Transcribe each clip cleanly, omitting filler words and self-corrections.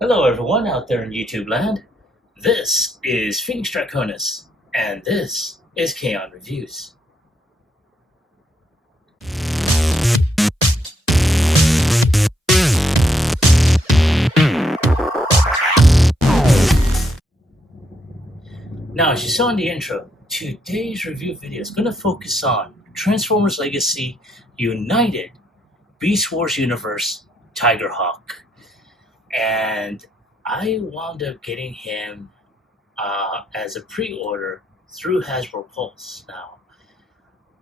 Hello, everyone out there in YouTube land. This is Phoenix Draconis, and this is Kaon Reviews. Now, as you saw in the intro, today's review video is going to focus on Transformers Legacy United Beast Wars Universe Tigerhawk. And I wound up getting him as a pre-order through Hasbro Pulse. Now,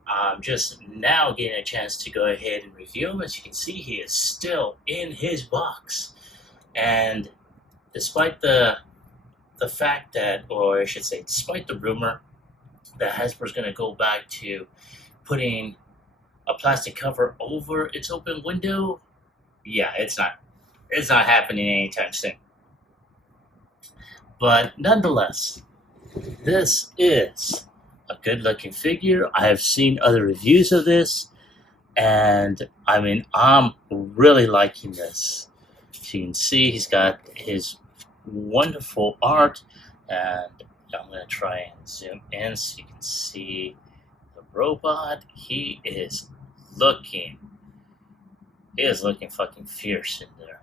I'm just now getting a chance to go ahead and review him. As you can see, he is still in his box. And despite the fact that, or I should say, despite the rumor that Hasbro's going to go back to putting a plastic cover over its open window, yeah, it's not happening anytime soon. But nonetheless, this is a good-looking figure. I have seen other reviews of this, and I mean, I'm really liking this. As you can see, he's got his wonderful art, and I'm going to try and zoom in so you can see the robot. He is looking fucking fierce in there.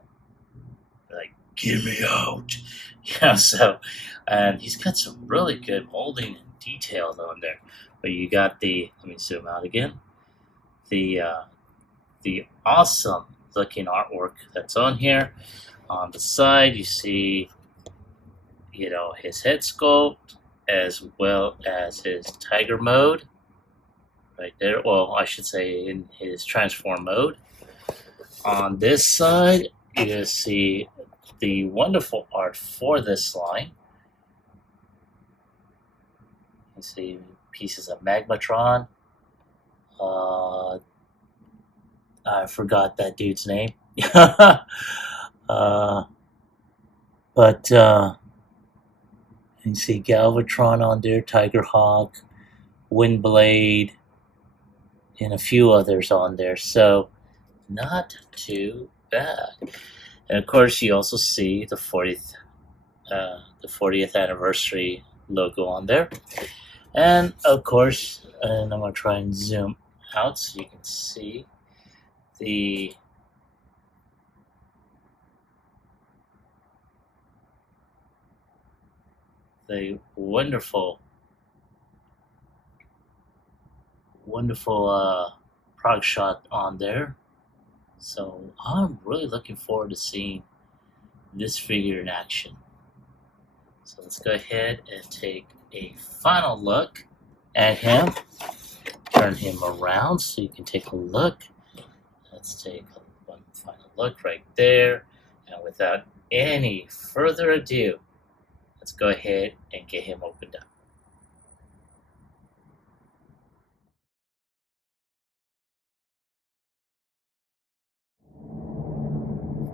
Like, get me out. Yeah, so, and he's got some really good molding and detail on there. But you got let me zoom out again, the awesome looking artwork that's on here. On the side, you see, his head sculpt as well as his tiger mode right there. Well, I should say in his transform mode. On this side, you see the wonderful art for this line. You see pieces of Magmatron. I forgot that dude's name. But you see Galvatron on there, Tigerhawk, Windblade, and a few others on there. So not too bad. And of course, you also see the 40th anniversary logo on there. And of course, and I'm gonna try and zoom out so you can see the wonderful prog shot on there. So I'm really looking forward to seeing this figure in action. So let's go ahead and take a final look at him. Turn him around so you can take a look. Let's take one final look right there. And without any further ado, let's go ahead and get him opened up.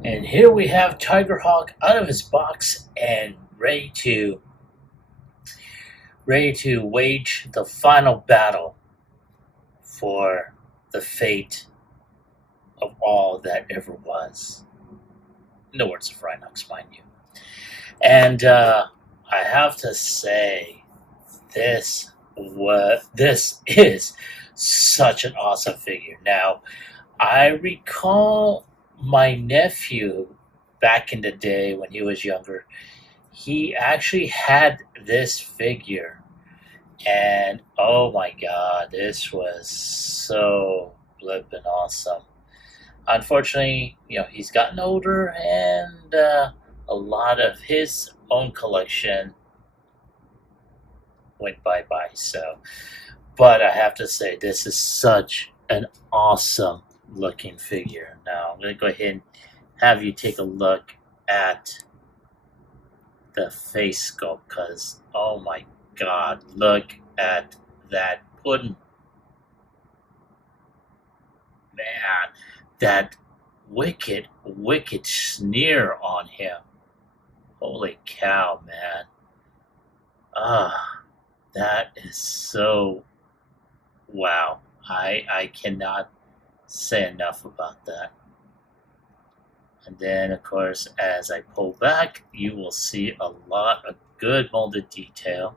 And here we have Tigerhawk out of his box and ready to wage the final battle for the fate of all that ever was. In the words of Rhinox, mind you. And I have to say, this is such an awesome figure. Now, I recall my nephew back in the day when he was younger. He actually had this figure, and oh my god, this was so flippin' awesome. Unfortunately, he's gotten older, and a lot of his own collection went bye-bye. So, but I have to say, this is such an awesome looking figure. Now, I'm going to go ahead and have you take a look at the face sculpt, because, oh my god, look at that pudding. Man, that wicked sneer on him. Holy cow, man. That is so wow. I cannot say enough about that. And then, of course, as I pull back, you will see a lot of good molded detail.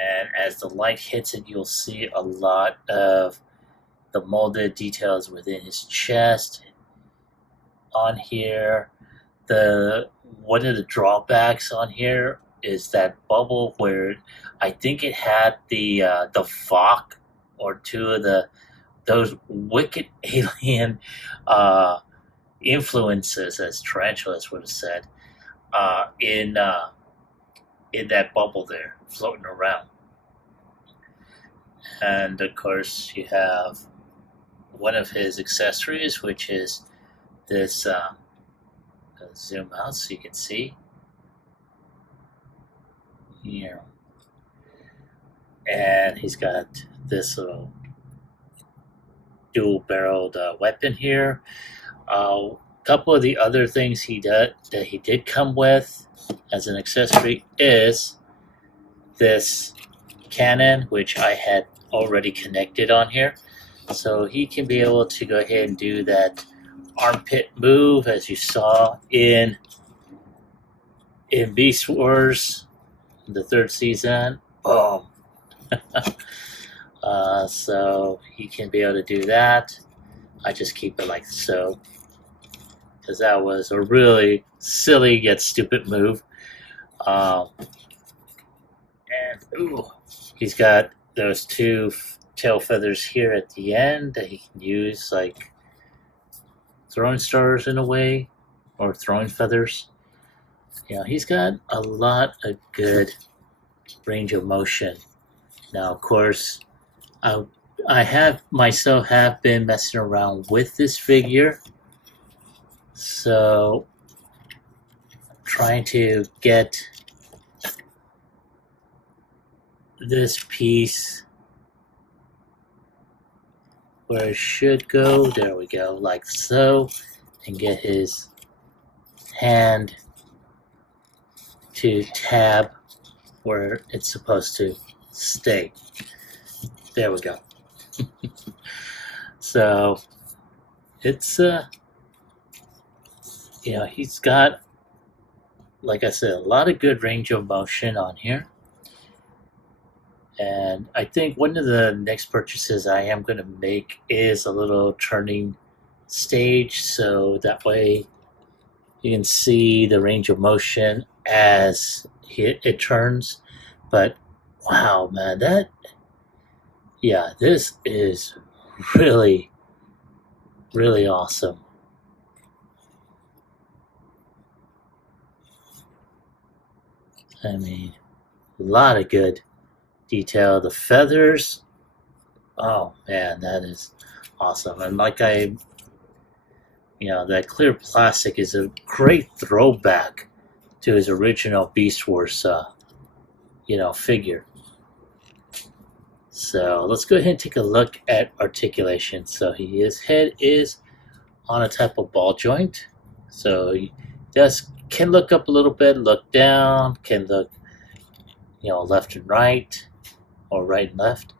And as the light hits it, you'll see a lot of the molded details within his chest. On here, one of the drawbacks on here is that bubble where I think it had the Vok or two of those wicked alien influences, as Tarantulas would have said, in that bubble there floating around. And of course, you have one of his accessories, which is this. Zoom out so you can see here, and he's got this little dual-barreled weapon here. A couple of the other things he did come with as an accessory is this cannon, which I had already connected on here, so he can be able to go ahead and do that armpit move as you saw in Beast Wars, the 3rd season. Boom. So he can be able to do that. I just keep it like so, because that was a really silly yet stupid move. And ooh, he's got those 2 tail feathers here at the end that he can use like throwing stars in a way, or throwing feathers. You know, he's got a lot of good range of motion. Now, of course, I have been messing around with this figure, so trying to get this piece where it should go. There we go, like so, and get his hand to tab where it's supposed to stay. There we go. So it's he's got, like I said, a lot of good range of motion on here. And I think one of the next purchases I am going to make is a little turning stage, so that way you can see the range of motion as it turns. But wow, man, this is really, really awesome. I mean, a lot of good detail. The feathers, oh man, that is awesome. And like that clear plastic is a great throwback to his original Beast Wars, figure. So let's go ahead and take a look at articulation. So his head is on a type of ball joint. So he can look up a little bit, look down, can look, left and right, or right and left.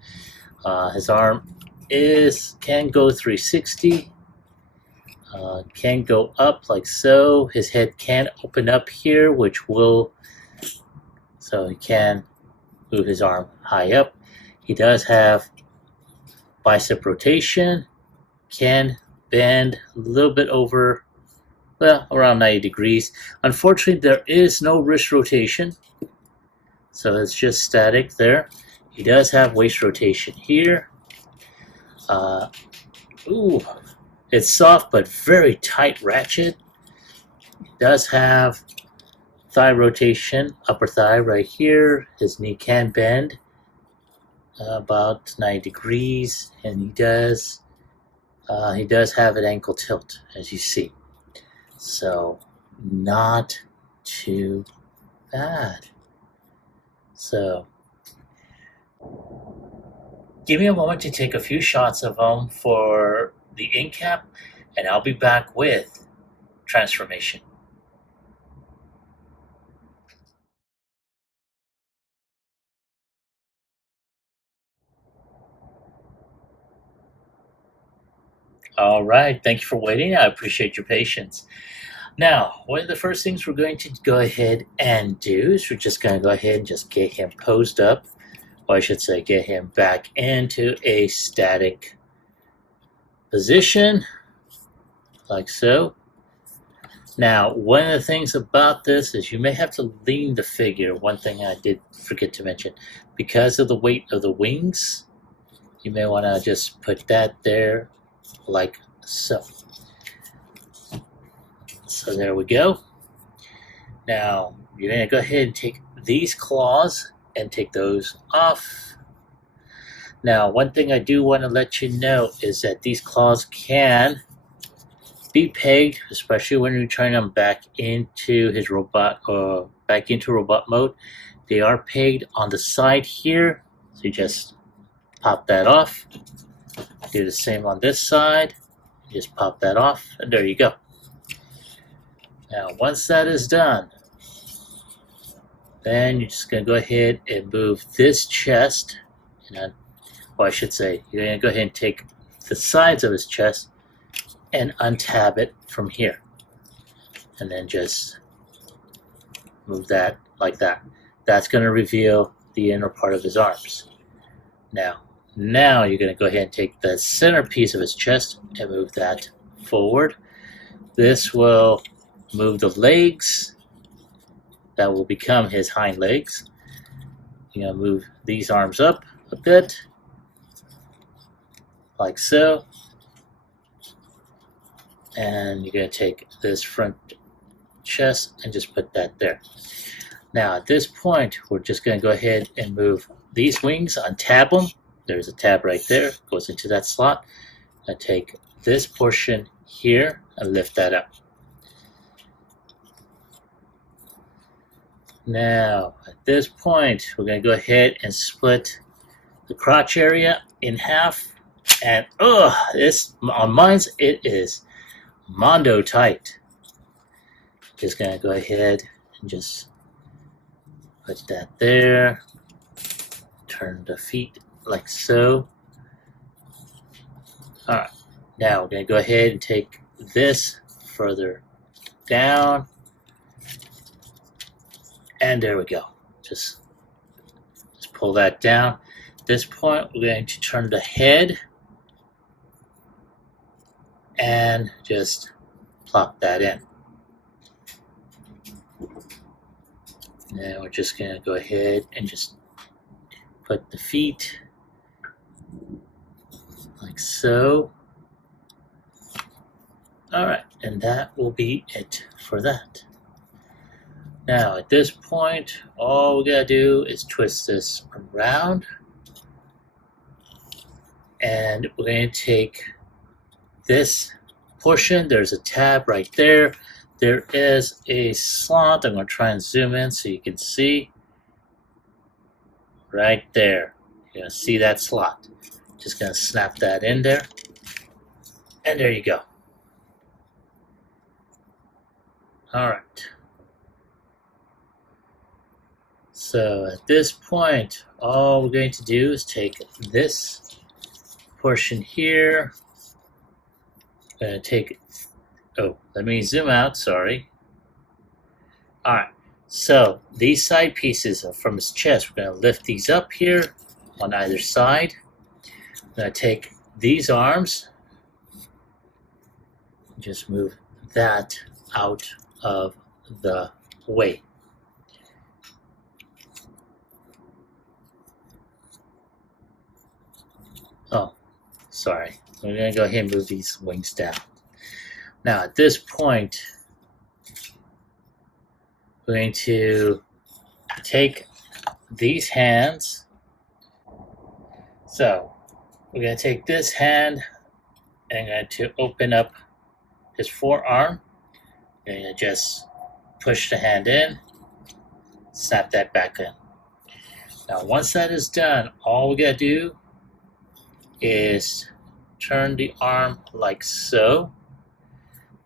His arm can go 360. Can go up like so. His head can open up here, so he can move his arm high up. He does have bicep rotation, can bend a little bit over, around 90 degrees. Unfortunately, there is no wrist rotation, so it's just static there. He does have waist rotation here. It's soft but very tight ratchet. He does have thigh rotation, upper thigh right here. His knee can bend about 90 degrees, and he does have an ankle tilt, as you see. So not too bad. So give me a moment to take a few shots of him for the ink cap, and I'll be back with transformation. All right, thank you for waiting. I appreciate your patience. Now, one of the first things we're going to go ahead and do is we're just going to go ahead and just get him posed up, or I should say get him back into a static position, like so. Now, one of the things about this is you may have to lean the figure. One thing I did forget to mention, because of the weight of the wings, you may want to just put that there like so. So there we go. Now, you're going to go ahead and take these claws and take those off. Now, one thing I do want to let you know is that these claws can be pegged, especially when you turn them back into his robot or back into robot mode. They are pegged on the side here, so you just pop that off. Do the same on this side. Just pop that off, and there you go. Now, once that is done, then you're just going to go ahead and move this chest, or I should say, you're going to go ahead and take the sides of his chest and untab it from here. And then just move that like that. That's going to reveal the inner part of his arms. Now you're going to go ahead and take the center piece of his chest and move that forward. This will move the legs. That will become his hind legs. You're going to move these arms up a bit, like so. And you're going to take this front chest and just put that there. Now at this point, we're just going to go ahead and move these wings, untab them. There's a tab right there, goes into that slot. I take this portion here and lift that up. Now at this point, we're going to go ahead and split the crotch area in half. And this on mine's it is Mondo tight. Just gonna go ahead and just put that there. Turn the feet like so. Alright, now we're gonna go ahead and take this further down. And there we go. Just pull that down. At this point, we're going to turn the head and just plop that in. Now we're just going to go ahead and just put the feet like so. Alright, and that will be it for that. Now at this point, all we gotta do is twist this around, and we're going to take this portion. There's a tab right there. There is a slot. I'm going to try and zoom in so you can see. Right there. You're going to see that slot. Just going to snap that in there. And there you go. Alright. So at this point, all we're going to do is take this portion here. I'm going to take, let me zoom out, sorry. Alright, so these side pieces are from his chest. We're going to lift these up here on either side. I'm going to take these arms, just move that out of the way. Oh, sorry. We're going to go ahead and move these wings down. Now at this point, we're going to take these hands. So we're going to take this hand and I'm going to open up his forearm. I'm going to just push the hand in, snap that back in. Now once that is done, all we got to do is turn the arm like so.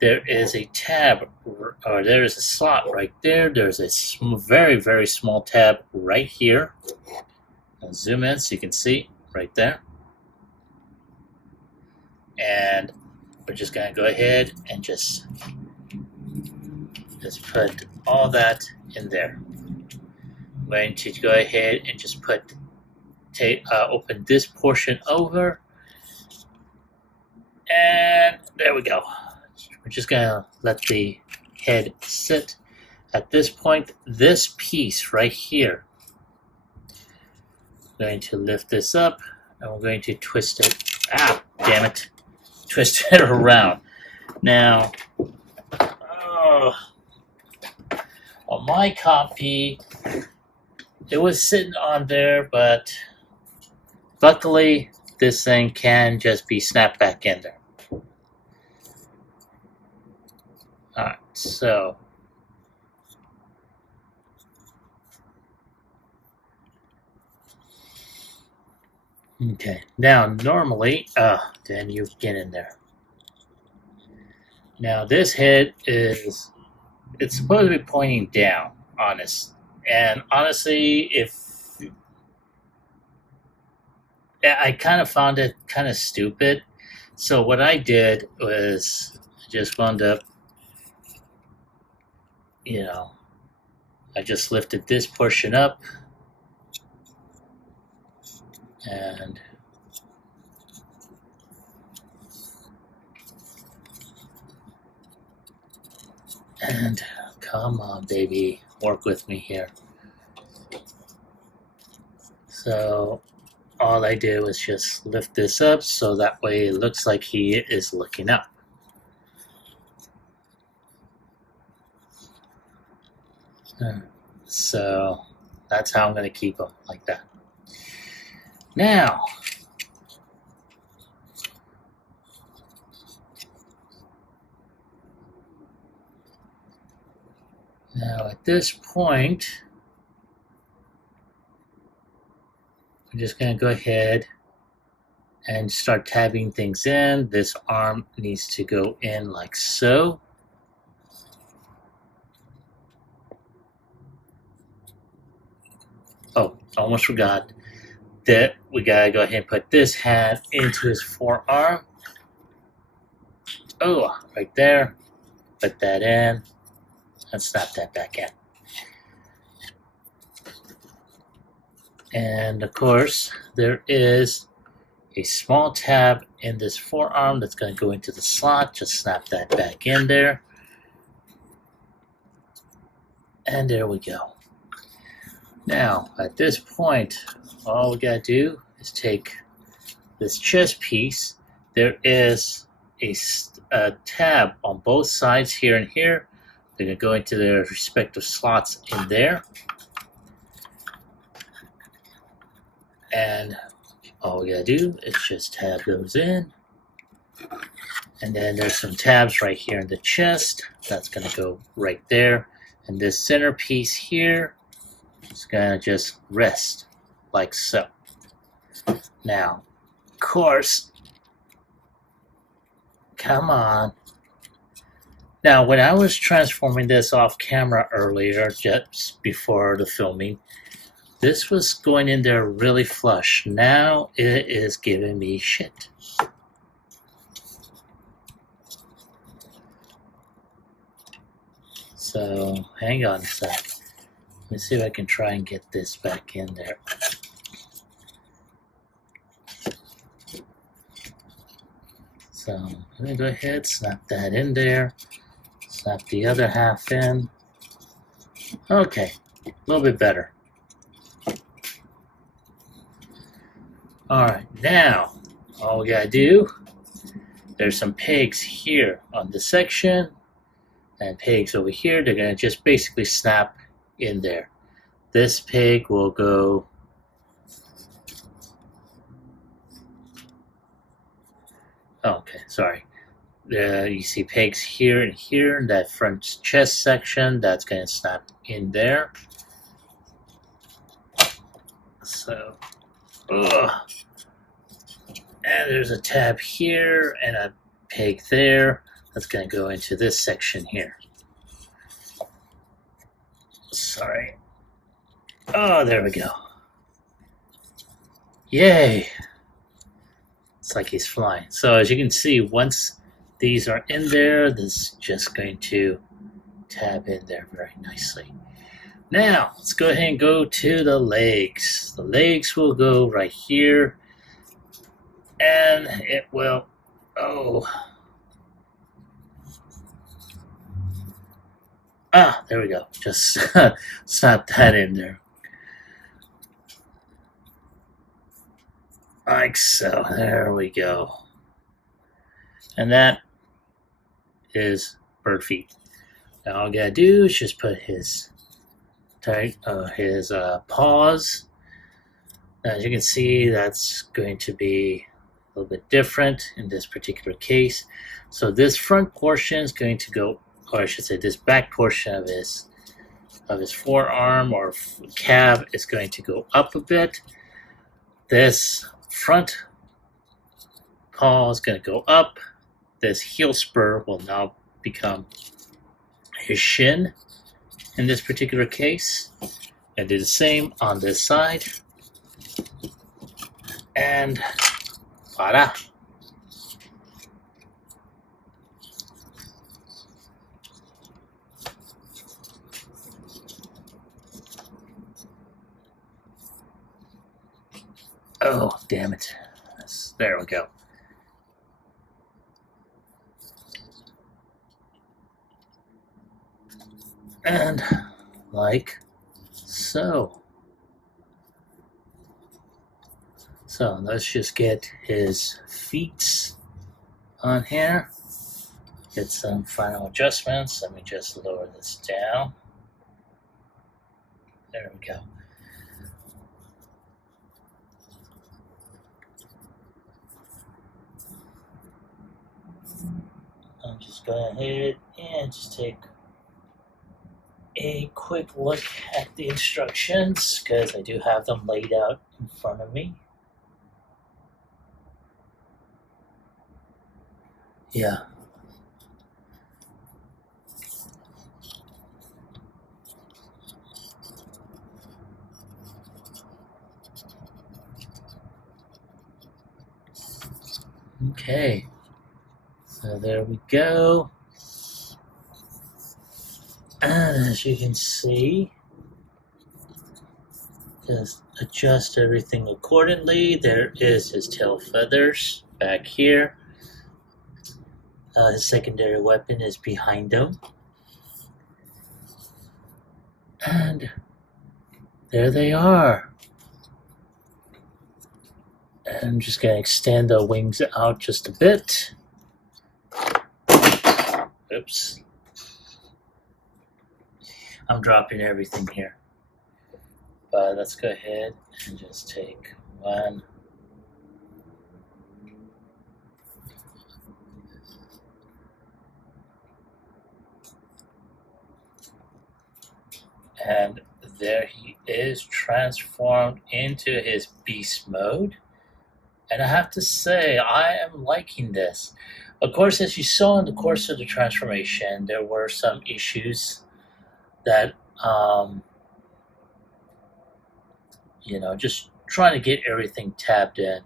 There is a tab, or there is a slot right there. There's a very, very small tab right here. I'll zoom in so you can see right there. And we're just gonna go ahead and just put all that in there. I'm going to go ahead and just open this portion over, and there we go. We're just gonna let the head sit. At this point, this piece right here, I'm going to lift this up and we're going to twist it. Ah, damn it. Twist it around. Now, on my copy, it was sitting on there, but luckily this thing can just be snapped back in there. Alright, so okay, now normally, then you get in there. Now this head it's supposed to be pointing down, and honestly, I kind of found it kind of stupid. So what I did was I just wound up, I just lifted this portion up and come on, baby, work with me here. So all I did was just lift this up so that way it looks like he is looking up. So that's how I'm going to keep him like that. Now, at this point, I'm just going to go ahead and start tabbing things in. This arm needs to go in like so. Oh, almost forgot that we gotta go ahead and put this hand into his forearm. Oh, right there. Put that in and snap that back in. And of course, there is a small tab in this forearm that's going to go into the slot. Just snap that back in there. And there we go. Now, at this point, all we gotta do is take this chest piece. There is a tab on both sides here and here. They're gonna go into their respective slots in there. And all we gotta do is just tab those in. And then there's some tabs right here in the chest. That's gonna go right there. And this center piece here is gonna just rest like so. Now, of course, come on. Now, when I was transforming this off camera earlier, just before the filming, this was going in there really flush. Now it is giving me shit. So, hang on a sec. Let me see if I can try and get this back in there. So I'm going to go ahead, snap that in there. Snap the other half in. Okay, a little bit better. Alright, now all we got to do, there's some pegs here on this section and pegs over here. They're going to just basically snap in there. This peg will go okay, sorry. You see pegs here and here in that front chest section. That's going to snap in there. So, and there's a tab here and a peg there. That's going to go into this section here. Sorry. Oh, there we go. Yay! It's like he's flying. So as you can see, once these are in there. This is just going to tab in there very nicely. Now, let's go ahead and go to the legs. The legs will go right here, and it will, there we go. Just snap that in there. Like so. There we go. And that is bird feet. Now all I gotta do is just put his paws. As you can see, that's going to be a little bit different in this particular case. So this front portion is going to go, or I should say this back portion of his forearm or calf is going to go up a bit. This front paw is going to go up. This heel spur will now become his shin in this particular case. And do the same on this side. And voila. Oh, damn it. There we go. And like so. So let's just get his feet on here. Get some final adjustments. Let me just lower this down. There we go. I'm just going ahead and just take a quick look at the instructions because I do have them laid out in front of me. Yeah. Okay. So there we go. And as you can see, just adjust everything accordingly. There is his tail feathers back here. His secondary weapon is behind him. And there they are. And I'm just going to extend the wings out just a bit. Oops. I'm dropping everything here. But let's go ahead and just take one. And there he is, transformed into his beast mode. And I have to say, I am liking this. Of course, as you saw in the course of the transformation, there were some issues that, just trying to get everything tabbed in.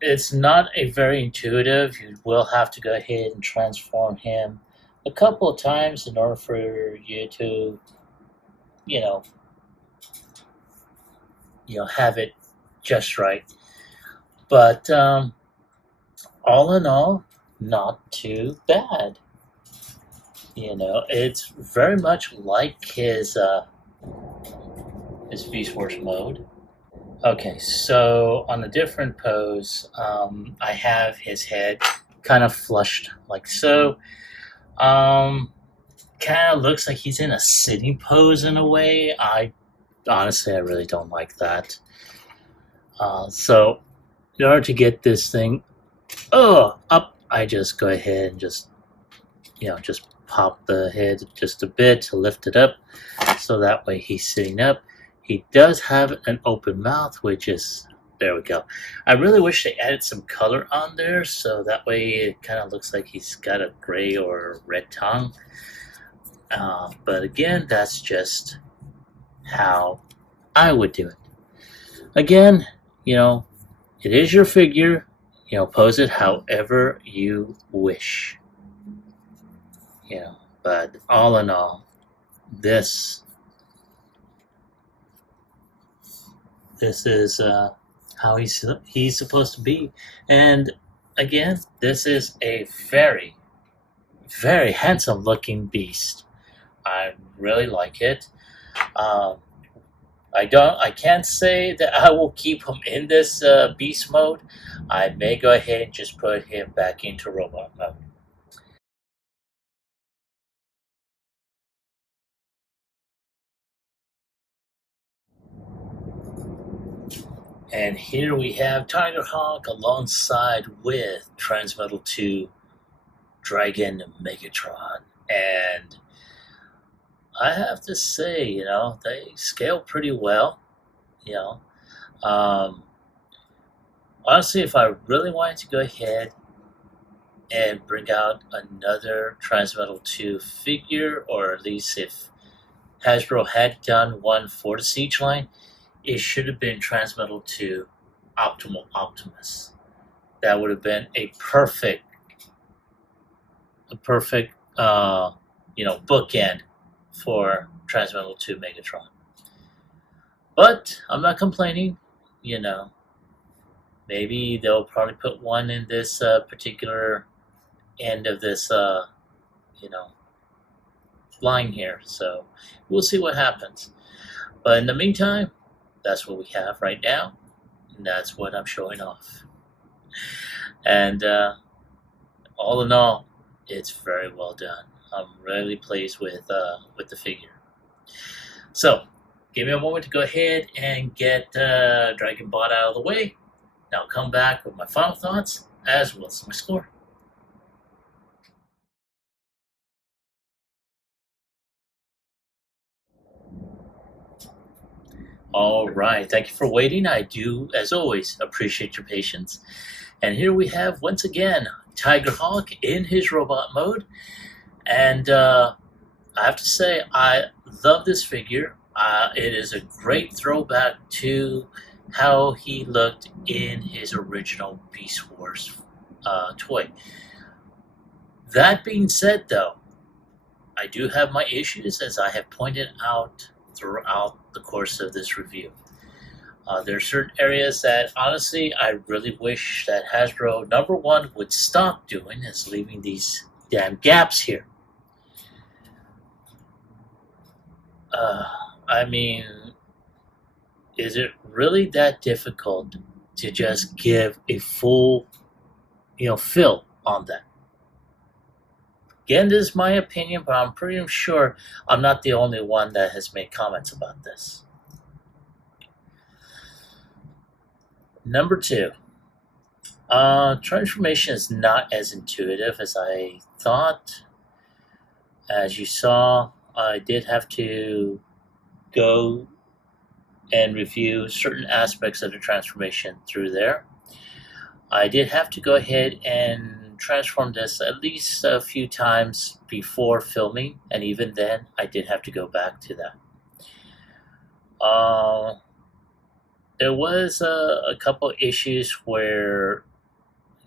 It's not a very intuitive. You will have to go ahead and transform him a couple of times in order for you to, have it just right. But all in all, not too bad. It's very much like his TFSource mode. Okay, so on a different pose, I have his head kind of flushed like so. Kind of looks like he's in a sitting pose in a way. Honestly, I really don't like that. So in order to get this thing up, I just go ahead and just pop the head just a bit to lift it up, so that way he's sitting up. He does have an open mouth, which is, there we go. I really wish they added some color on there, so that way it kind of looks like he's got a gray or red tongue. But again, that's just how I would do it. Again, it is your figure. pose it however you wish. But all in all, this is how he's supposed to be. And again, this is a very, very handsome looking beast. I really like it. Um, I can't say that I will keep him in this beast mode. I may go ahead and just put him back into robot mode. And here we have Tigerhawk alongside with Transmetal 2 Dragon Megatron. And I have to say, they scale pretty well. You know, um, honestly, if I really wanted to go ahead and bring out another Transmetal 2 figure, or at least if Hasbro had done one for the Siege line, it should have been Transmetal 2 Optimal Optimus. That would have been a perfect bookend for Transmetal 2 Megatron. But I'm not complaining, Maybe they'll probably put one in this particular end of this, line here. So we'll see what happens. But in the meantime, that's what we have right now, and that's what I'm showing off. And all in all, it's very well done. I'm really pleased with the figure. So, give me a moment to go ahead and get Dragon Bot out of the way. Now I'll come back with my final thoughts as well as my score. All right, thank you for waiting. I do, as always, appreciate your patience. And here we have, once again, Tigerhawk in his robot mode. And I have to say, I love this figure. It is a great throwback to how he looked in his original Beast Wars toy. That being said, though, I do have my issues, as I have pointed out throughout the course of this review. There are certain areas that, honestly, I really wish that Hasbro, number one, would stop doing, is leaving these damn gaps here. I mean, is it really that difficult to just give a full, fill on that? Again, this is my opinion, but I'm pretty sure I'm not the only one that has made comments about this. Number two, transformation is not as intuitive as I thought. As you saw, I did have to go and review certain aspects of the transformation through there. I did have to go ahead and transform this at least a few times before filming, and even then I did have to go back to that. There was a couple issues where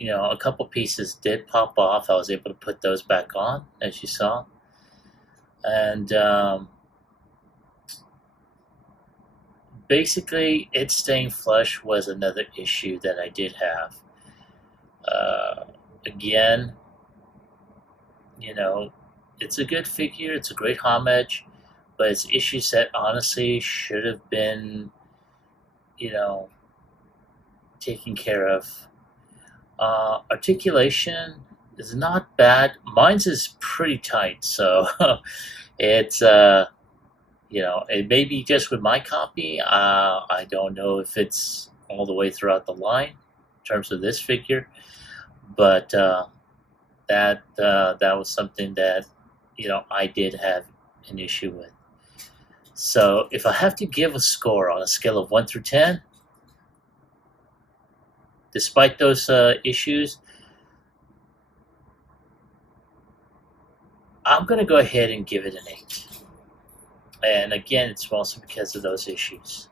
a couple pieces did pop off. I was able to put those back on, as you saw, and basically it staying flush was another issue that I did have. Again, it's a good figure, it's a great homage, but it's issues that honestly should have been, taken care of. Articulation is not bad. Mine's is pretty tight, so it's, it may be just with my copy. I don't know if it's all the way throughout the line in terms of this figure. But that was something that I did have an issue with. So if I have to give a score on a scale of 1 through 10, despite those issues, I'm going to go ahead and give it an 8. And again, it's also because of those issues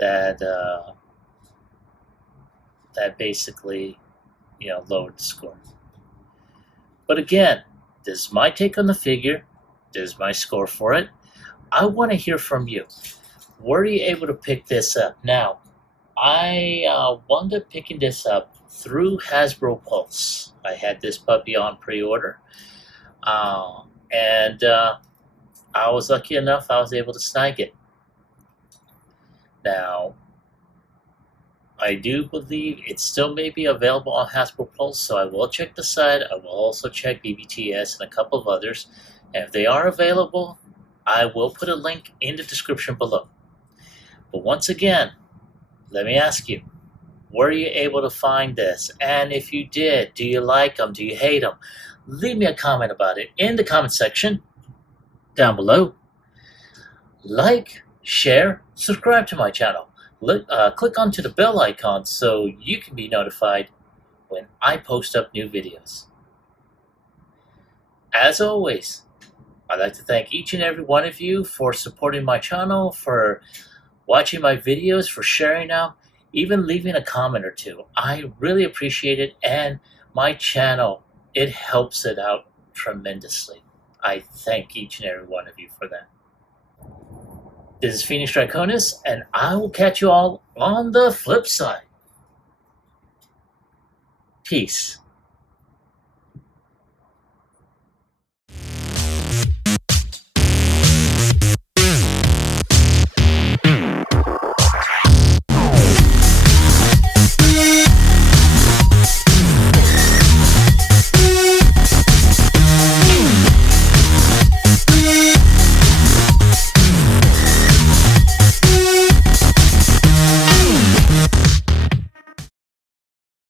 that that basically, lowered the score. But again, this is my take on the figure. This is my score for it. I want to hear from you. Were you able to pick this up? Now, I wound up picking this up through Hasbro Pulse. I had this puppy on pre-order, and I was lucky enough I was able to snag it. Now, I do believe it still may be available on Hasbro Pulse, so I will check the site. I will also check BBTS and a couple of others. And if they are available, I will put a link in the description below. But once again, let me ask you, were you able to find this? And if you did, do you like them? Do you hate them? Leave me a comment about it in the comment section down below. Like, share, subscribe to my channel. Click onto the bell icon so you can be notified when I post up new videos. As always, I'd like to thank each and every one of you for supporting my channel, for watching my videos, for sharing them, even leaving a comment or two. I really appreciate it, and my channel, it helps it out tremendously. I thank each and every one of you for that. This is Phoenix Draconis, and I will catch you all on the flip side. Peace.